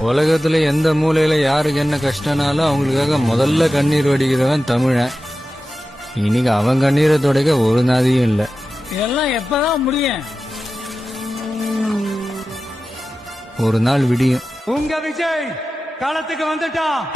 உலகத்துல எந்த மூலையில யாருக்கு என்ன கஷ்டம்னாலும் அவங்களுக்காக முதல்ல கண்ணீர் வடிக்கிறவன் தமிழன். இன்னைக்கு அவன் கண்ணீரை துடைக்க ஒரு நாதியும் இல்ல. இதெல்லாம் எப்பதான் முடியும்? ஒரு நாள் விடியும். உங்க விஜய் களத்துக்கு வந்துட்டான்.